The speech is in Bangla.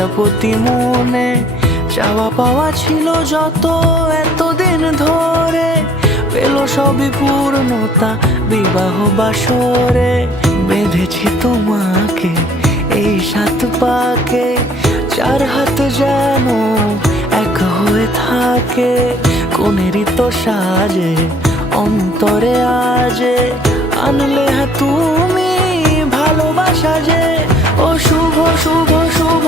প্রজাপতি মনে চাওয়া পাওয়া ছিল যত এতদিন ধরে, পেল সবই পূর্ণতা বিবাহ বাসরে। বেঁধেছি তোমাকে এই 7 পাকে, 4 হাত যেন এক হয়ে থাকে। কোনেরই তো সাজে অন্তরে আজে আনলে তুমি ভালোবাসা যে। ও শুভ শুভ শুভ